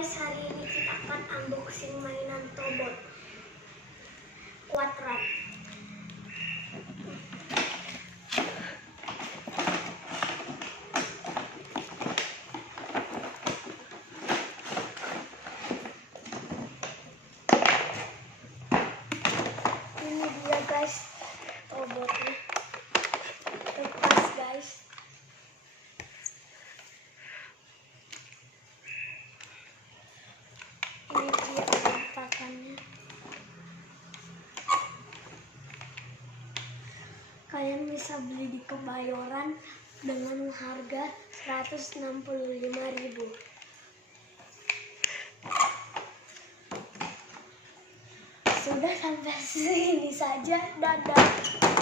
guys, hari ini kita akan unboxing mainan Tobot Quadrat. Ini dia guys, Tobotnya. Lepas guys. Ini dia penampakannya. Kalian bisa beli di Kebayoran dengan harga 165.000. Sudah sampai sini saja. Dadah.